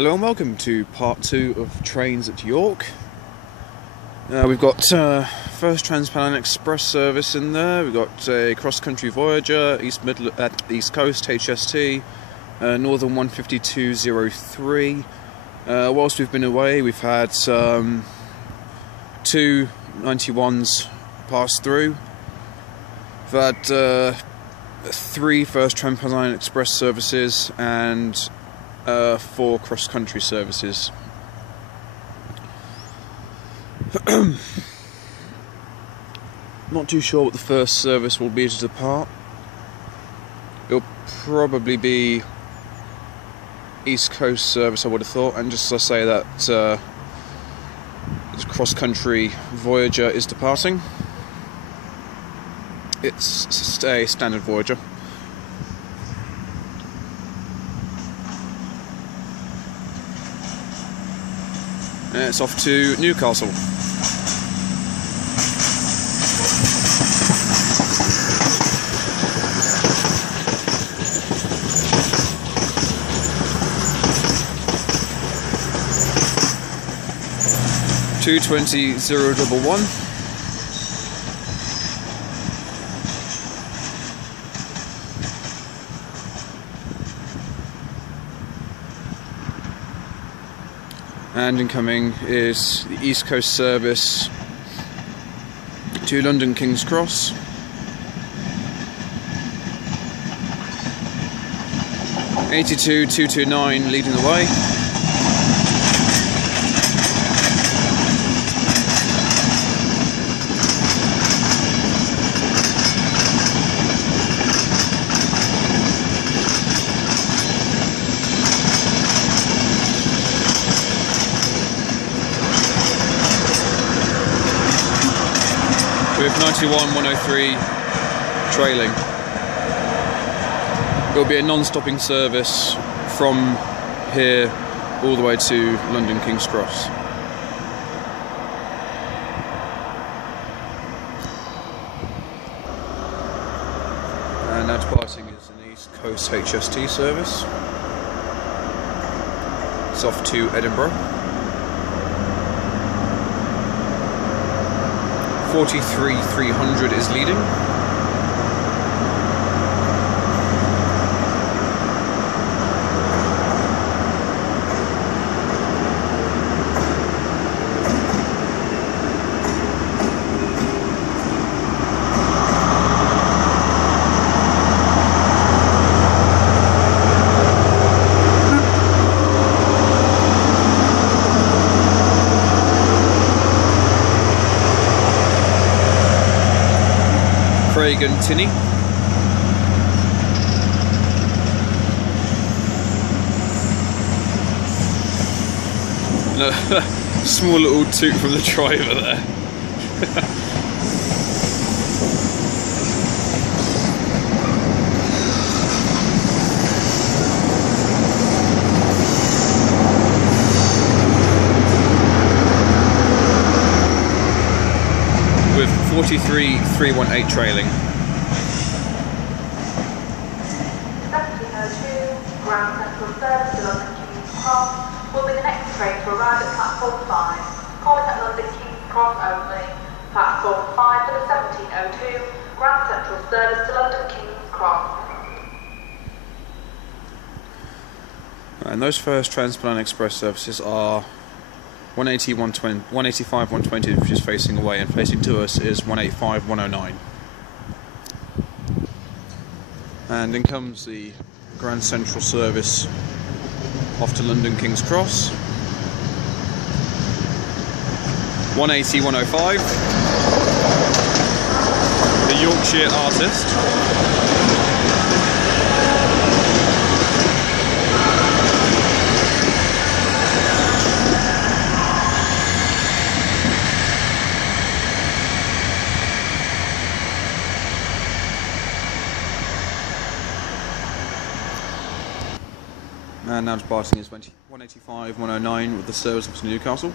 Hello and welcome to part 2 of Trains at York. We've got first Trans-Pennine Express service in there. We've got a cross-country Voyager, East Coast HST, Northern 15203. Whilst we've been away, we've had two 91s pass through. We've had 3 first Trans-Pennine Express services and 4 cross-country services. Not too sure what the first service will be to depart. It'll probably be East Coast service, I would have thought, and just as I say that the cross-country Voyager is departing. It's a standard Voyager. And it's off to Newcastle. (220,011). And incoming is the East Coast service to London King's Cross. (82,229) leading the way. With 91,103 trailing. It will be a non-stopping service from here all the way to London King's Cross. And now departing is an East Coast HST service. It's off to Edinburgh. 43,300 is leading. Craig and Tinney. And a small little toot from the driver there. With 43,318 trailing. 1702, Grand Central service to London King's Cross will be the next train to arrive at platform 5. Calling at London King's Cross only. Platform 5 for the 1702, Grand Central service to London King's Cross. And those first Trans-Pennine Express services are 180, 120, 185, 120, which is facing away, and facing to us is 185, 109. And in comes the Grand Central service off to London King's Cross. 180, 105. The Yorkshire Artist. And now departing is 185, 109 with the service up to Newcastle.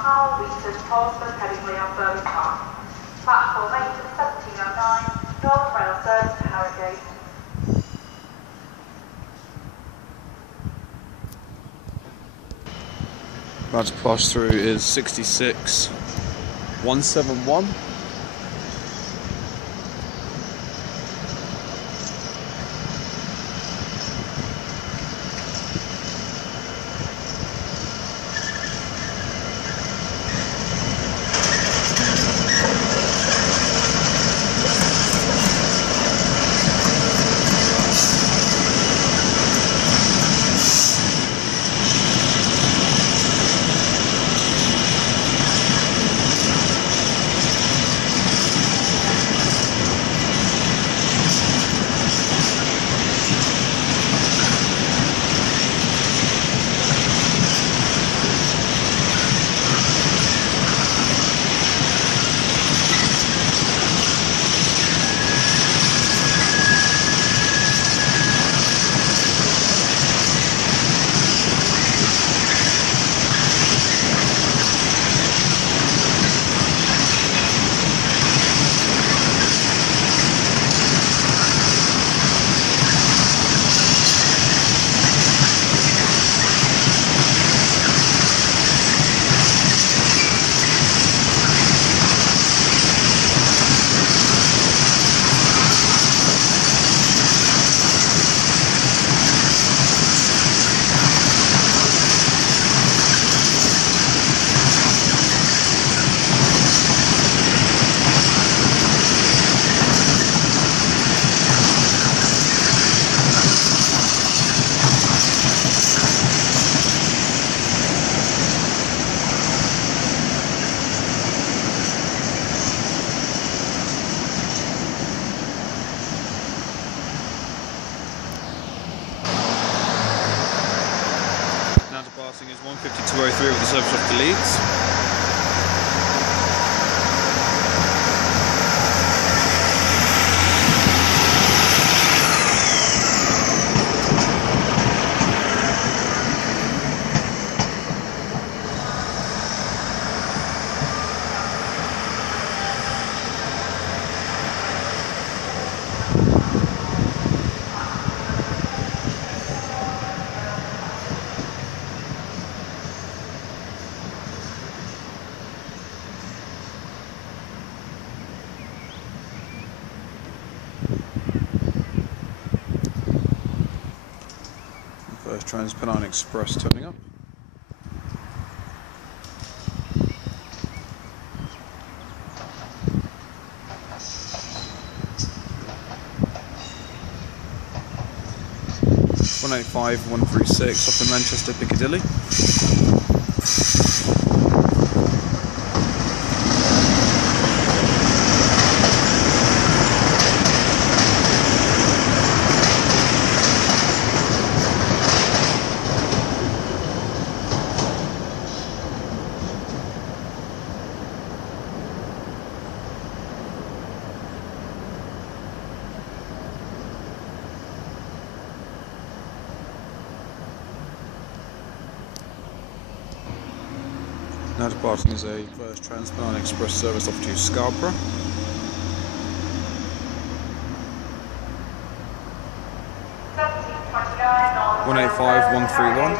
Howell, Wheaton, Portsmouth, Headingley and Birmingham. Platform 8 to 1709, North Rail service to Harrogate. About to pass through is 66171. Passing is 152.03 with the service off to Leeds. First Trans-Pennine Express turning up. (185-136) off the Manchester Piccadilly. Now departing is a First Trans-Pennine Express service off to Scarborough. (185-131).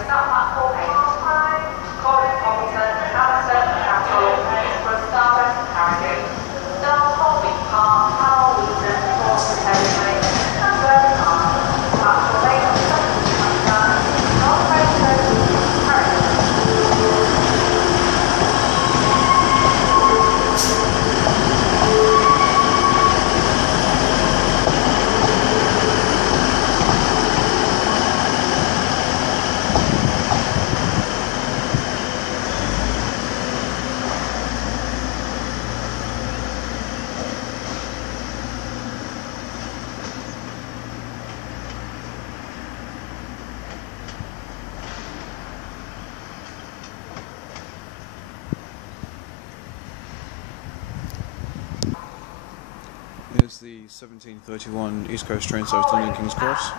Here's the 1731 East Coast train service to New King's Cross.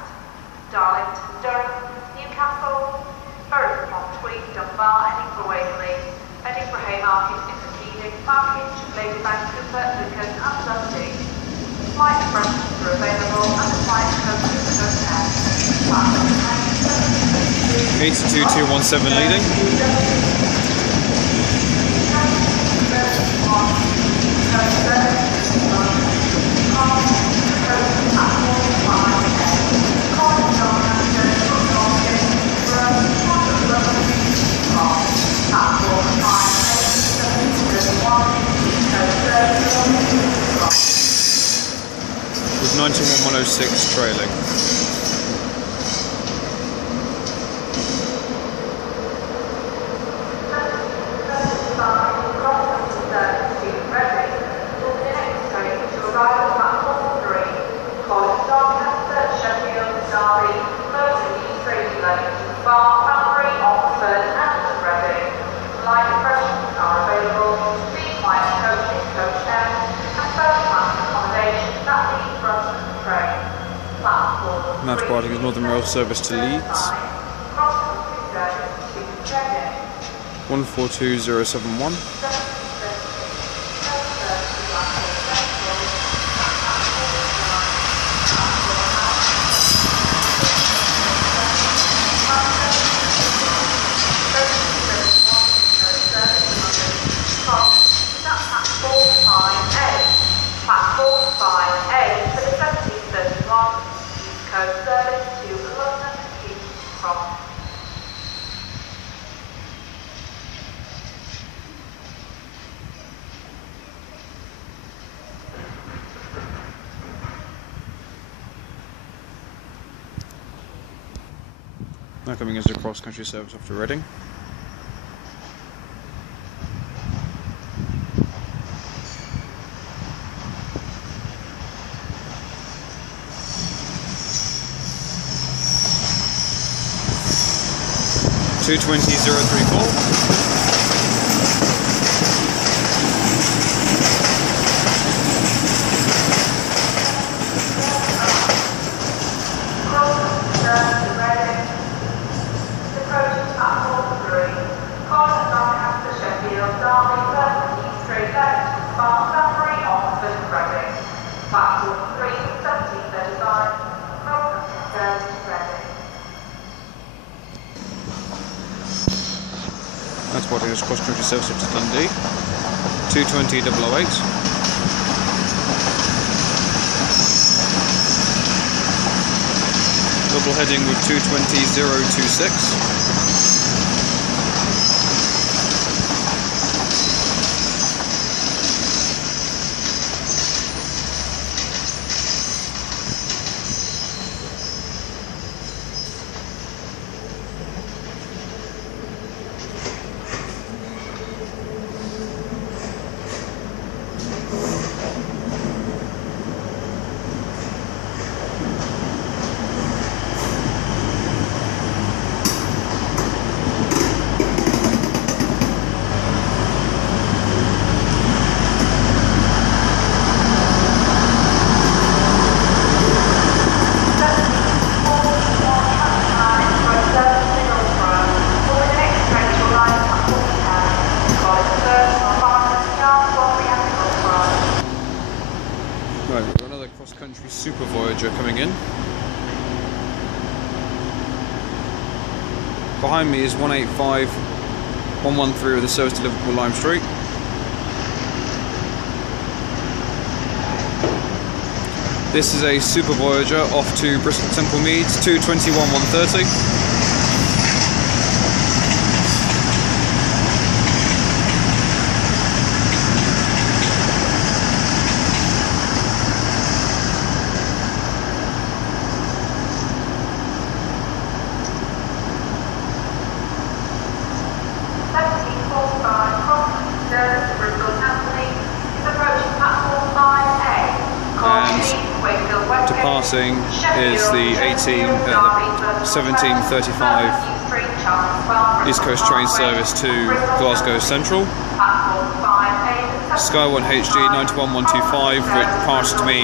Darlington, Durham, Newcastle, Berwick upon Tweed, Dunbar, Edinburgh, Waverley, Edinburgh, Vancouver, Lucas and Dundee. Flight expressions are available and the flight code is code 82217 leading. With 91106 trailing. Now departing is Northern Rail service to Leeds. 142071. Now coming as a cross-country service off to Reading. (220.034). That's what it is, cross-country service up to Dundee. 220.008. Double heading with 220.026. Right, we've got another cross-country Super Voyager coming in. Behind me is 185113 with a service to Liverpool Lime Street. This is a Super Voyager off to Bristol Temple Meads, 221.130. Departing is the 1735 East Coast train service to Glasgow Central. Sky 1 HG 91125 departed me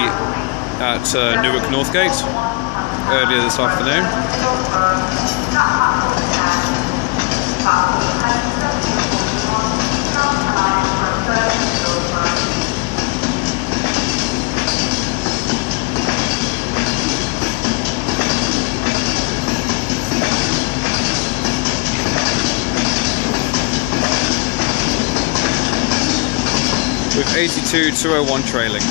at Newark Northgate earlier this afternoon. 82-201 trailing.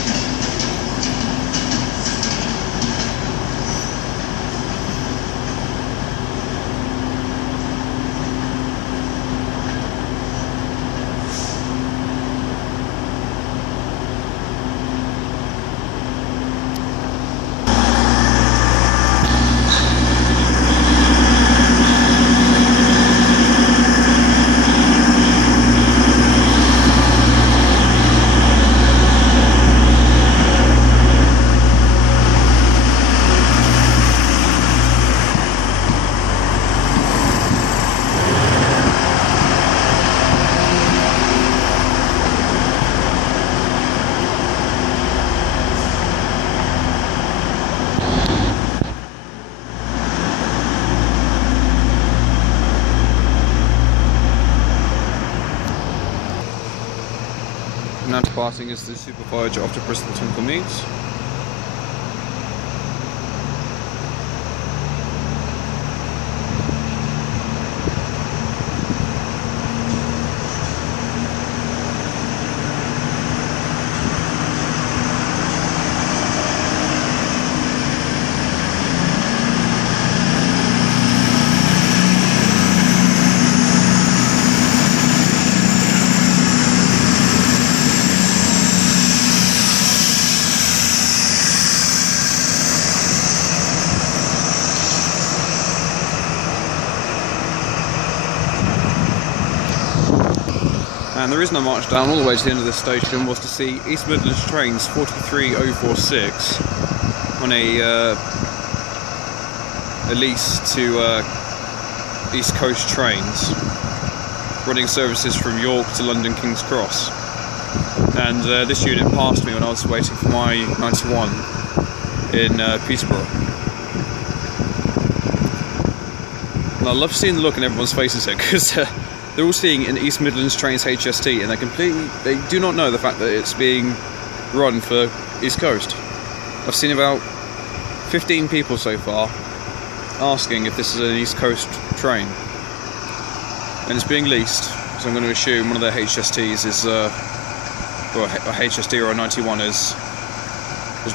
Now departing is the Super Voyager after Bristol Temple Meads. And the reason I marched down all the way to the end of this station was to see East Midlands Trains 43046 on a lease to East Coast Trains, running services from York to London King's Cross. And this unit passed me when I was waiting for my 91 in Peterborough. And I love seeing the look in everyone's faces here, because they're all seeing an East Midlands Trains HST, and they do not know the fact that it's being run for East Coast. I've seen about 15 people so far asking if this is an East Coast train, and it's being leased, so I'm going to assume one of their HSTs is, or a HST or a 91 is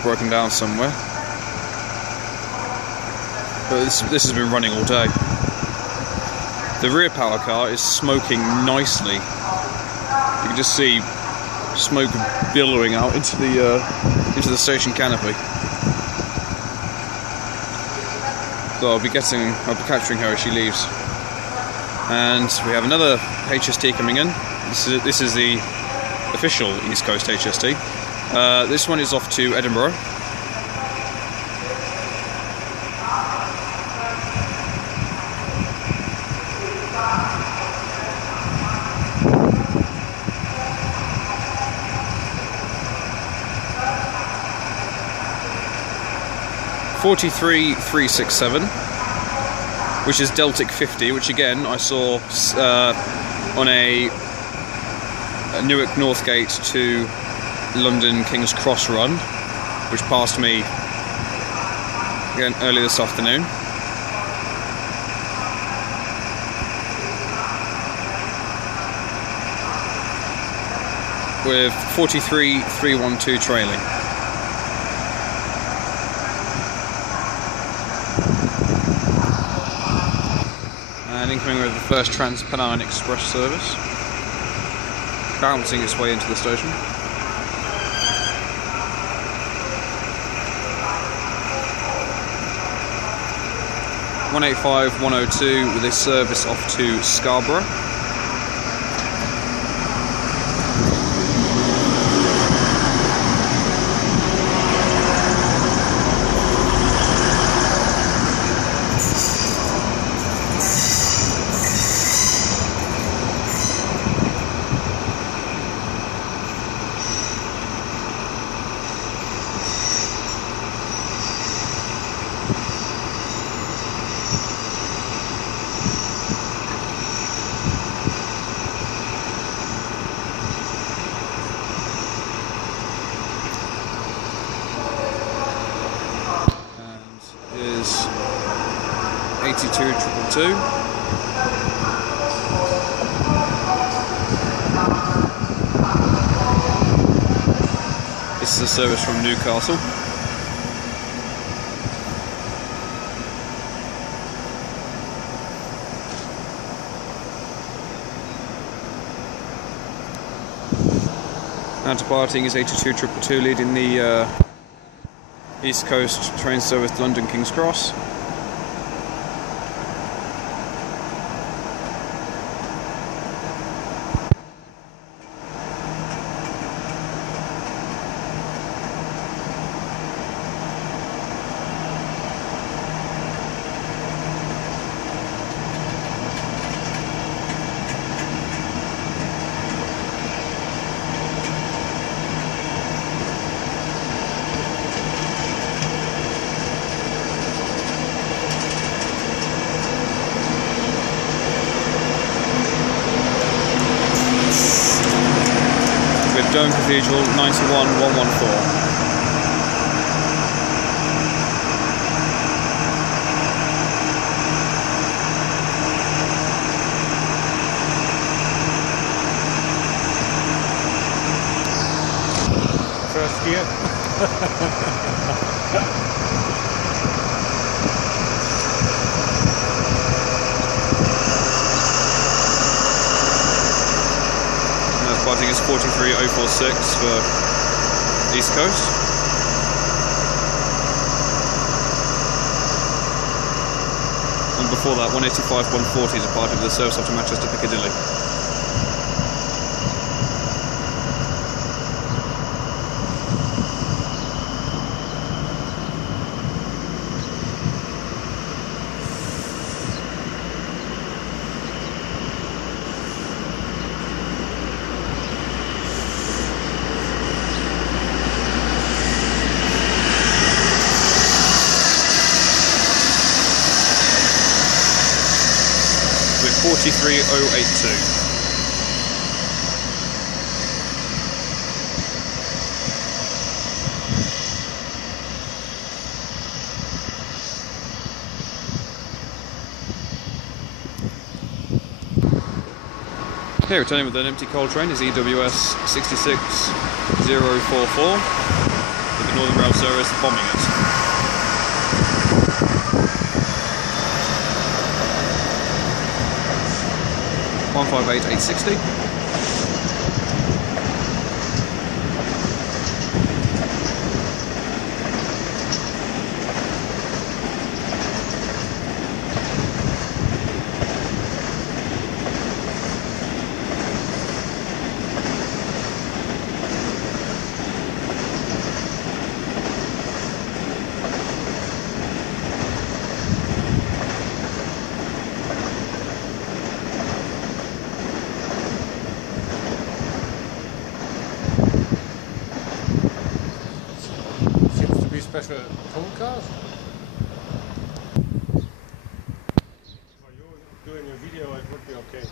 broken down somewhere. But this has been running all day. The rear power car is smoking nicely. You can just see smoke billowing out into the station canopy. So I'll be capturing her as she leaves. And we have another HST coming in. This is the official East Coast HST. This one is off to Edinburgh. (43.367), which is Deltic 50, which again I saw on a Newark Northgate to London King's Cross run, which passed me again early this afternoon. With 43.312 trailing. And incoming with the first Trans-Pennine Express service, bouncing its way into the station. (185-102) with a service off to Scarborough. Is 82-222. This is a service from Newcastle. Now departing is 82222, leading the East Coast train service to London King's Cross. Dome Cathedral 91114. First gear. Departing is 43046 for East Coast. And before that, 185-140 departed with the service up to Manchester Piccadilly. With 43082. Okay, returning with an empty coal train is EWS 66044 with the Northern Rail service bombing it. $158,860. Seems to be special toll cars. For you doing a video, it would be okay.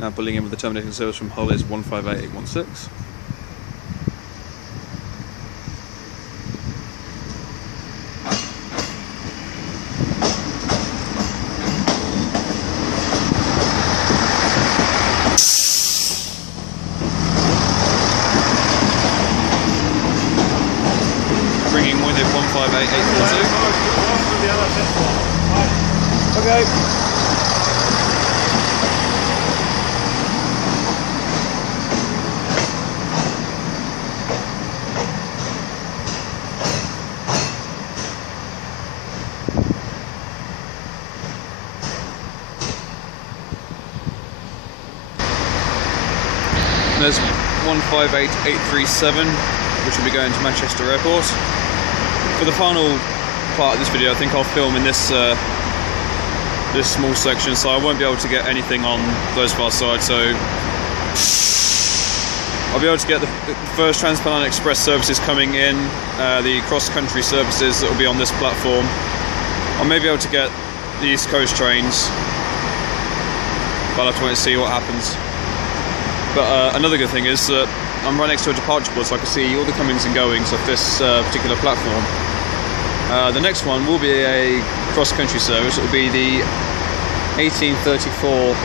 Now pulling in with the terminating service from Hull is 158,816. Bringing with it 158,842. Okay. There's 158,837, which will be going to Manchester Airport. For the final part of this video, I think I'll film in this this small section, so I won't be able to get anything on those far sides. So I'll be able to get the first Trans-Pennine Express services coming in, the cross-country services that will be on this platform. I may be able to get the East Coast trains, but I'll have to wait and see what happens. But another good thing is that I'm right next to a departure board, so I can see all the comings and goings of this particular platform. The next one will be a cross-country service. It will be the 1834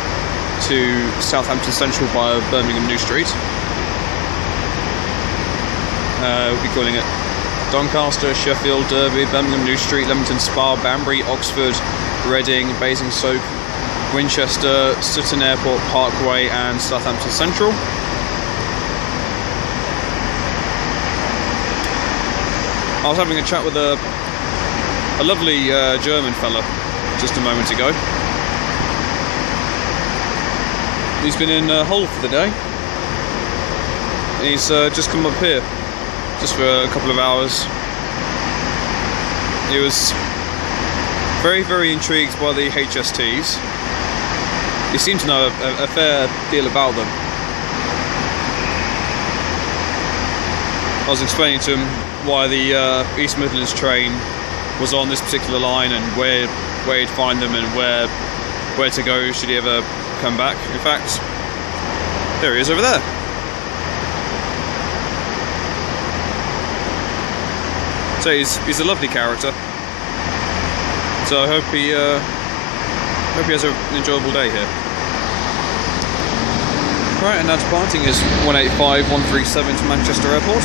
to Southampton Central via Birmingham New Street. We'll be calling it Doncaster, Sheffield, Derby, Birmingham New Street, Leamington Spa, Banbury, Oxford, Reading, Basingstoke, Winchester, Sutton Airport Parkway and Southampton Central. I was having a chat with a lovely German fella just a moment ago. He's been in Hull for the day. He's just come up here just for a couple of hours. He was very, very intrigued by the HSTs. He seemed to know a fair deal about them. I was explaining to him why the East Midlands train was on this particular line and where he'd find them and where to go should he ever come back. In fact, there he is over there. So he's a lovely character. So I hope he has an enjoyable day here. Right, and now departing is 185-137 to Manchester Airport.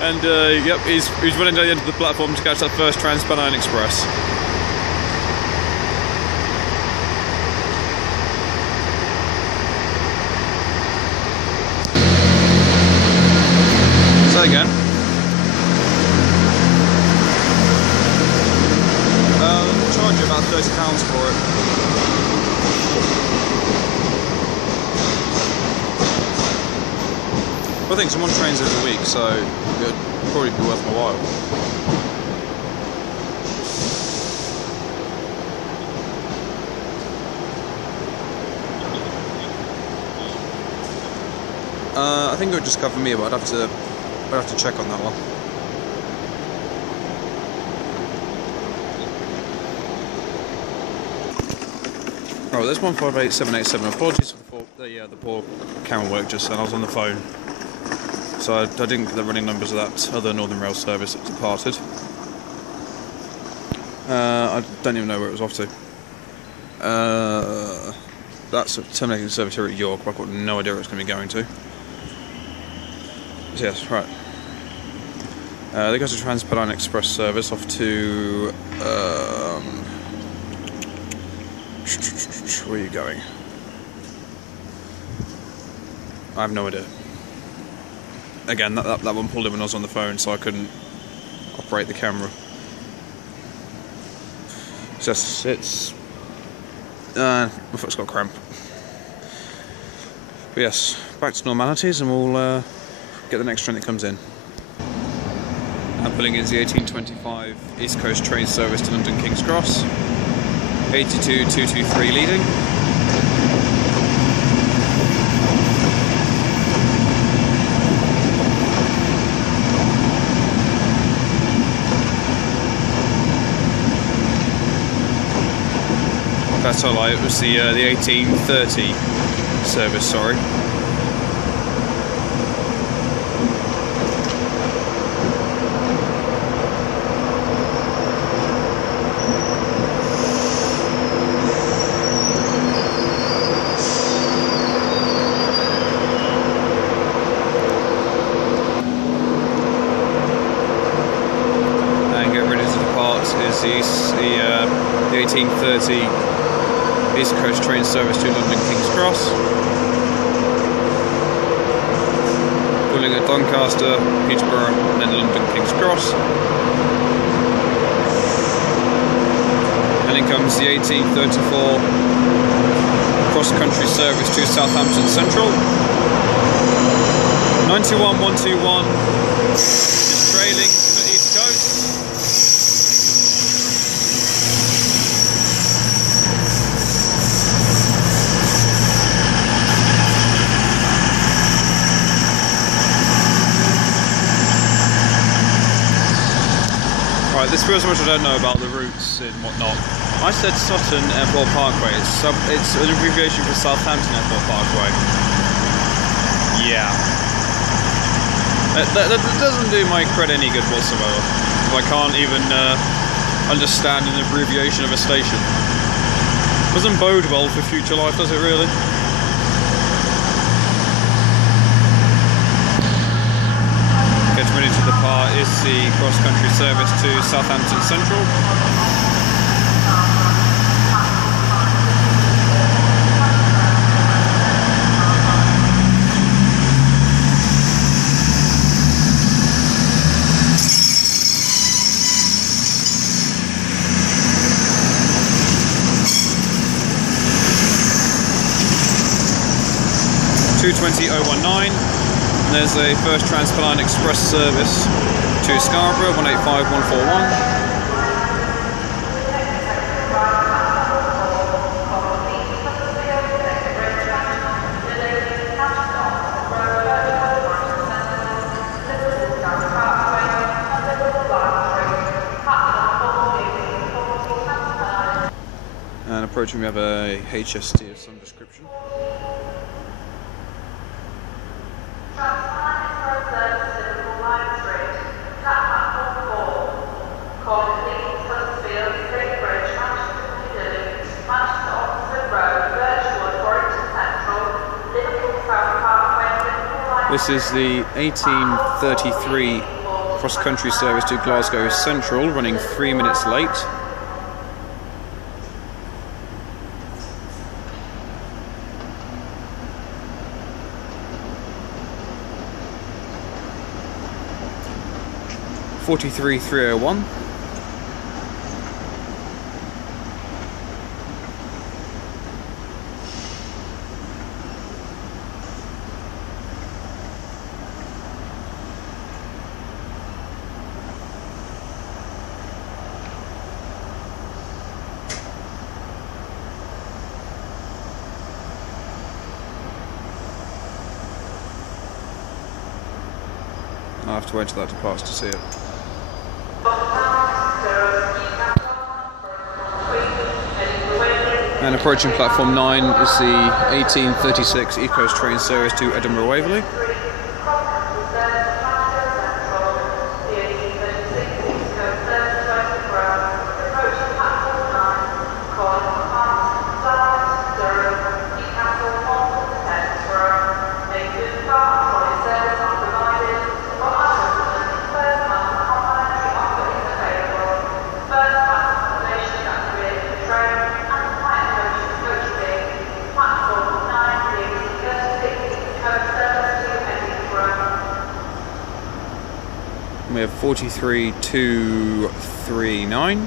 And yep, he's running down the end of the platform to catch that first Trans-Pennine Express. Say again. I'll charge you about £30 for it. I think I'm on trains every week, so it'd probably be worth my while. I think it would just cover me, but I'd have to check on that one. Oh, there's 158787. Apologies for the poor camera work just then. I was on the phone. So I didn't get the running numbers of that other Northern Rail service that departed. I don't even know where it was off to. That's a terminating service here at York, but I've got no idea where it's going to be going to. So yes, right. There goes a Trans-Pennine Express service off to... where are you going? I have no idea. Again, that one pulled in when I was on the phone, so I couldn't operate the camera. It's my foot's got cramp. But yes, back to normalities, and we'll get the next train that comes in. I'm pulling in the 1825 East Coast train service to London King's Cross. 82223 leading. That's all right, it was the 1830 service, sorry. And get ready to depart is the 1830 East Coast train service to London King's Cross. Pulling at Doncaster, Peterborough and then London King's Cross. And in comes the 1834 cross-country service to Southampton Central. 921-121 is trailing for East Coast. It's for as much as I don't know about the routes and whatnot. I said Sutton Airport Parkway. It's an abbreviation for Southampton Airport Parkway. Yeah. That doesn't do my cred any good whatsoever. I can't even understand an abbreviation of a station. Doesn't bode well for future life, does it really? Gets ready to depart is the cross-country service to Southampton Central. .220.019. And there's a First Transpennine Express service to Scarborough, 185141. And approaching, we have a HST of some description. This is the 1833 cross-country service to Glasgow Central, running 3 minutes late. .43.301. I'll have to wait till that departs to see it. And approaching platform 9 is the 1836 East Coast train service to Edinburgh Waverley. We have 43.239.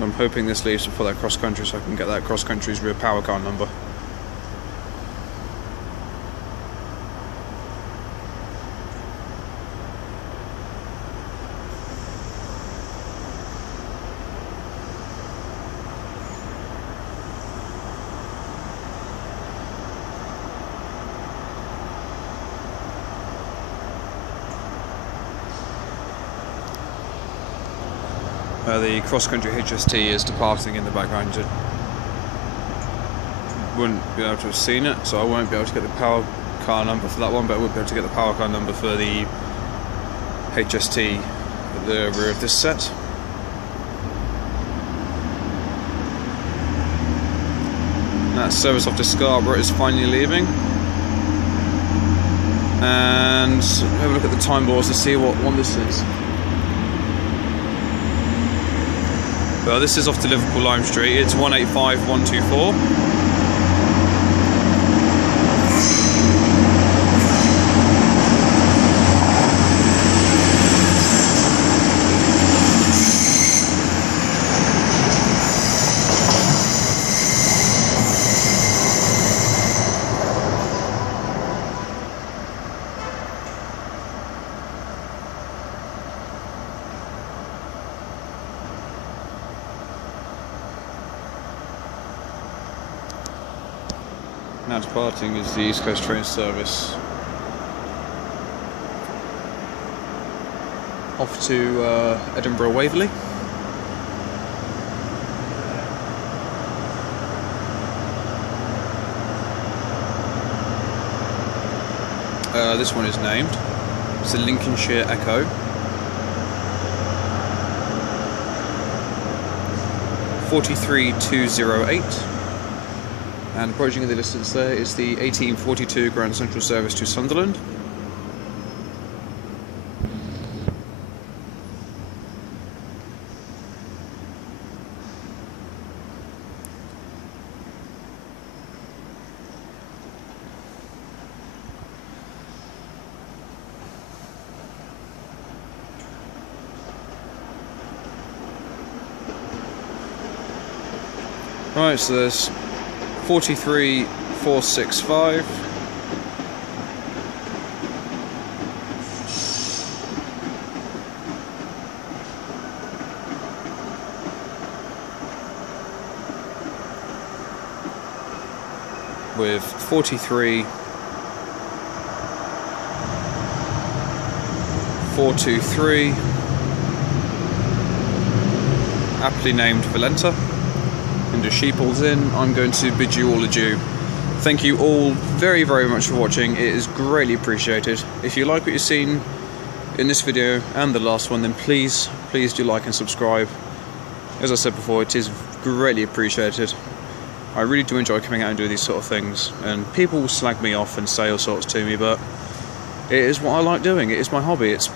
I'm hoping this leaves before that cross country so I can get that cross country's rear power car number. The cross-country HST is departing in the background. You wouldn't be able to have seen it, so I won't be able to get the power car number for that one, but I would be able to get the power car number for the HST at the rear of this set. That service off to Scarborough is finally leaving. And have a look at the time boards to see what one this is. Well, this is off to Liverpool Lime Street. It's 185124. Now departing is the East Coast train service. Off to Edinburgh Waverley. This one is named. It's the Lincolnshire Echo. 43208. And approaching in the distance there is the 1842 Grand Central service to Sunderland. Right, so there's 43465. With 423, aptly named Valenta. And as she pulls in, I'm going to bid you all adieu. Thank you all very, very much for watching. It is greatly appreciated. If you like what you've seen in this video and the last one, then please do like and subscribe. As I said before, it is greatly appreciated. I really do enjoy coming out and doing these sort of things, and people will slag me off and say all sorts to me, but it is what I like doing. It is my hobby. It's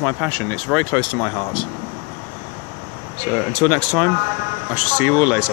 my passion. It's very close to my heart. So until next time, I shall see you all later.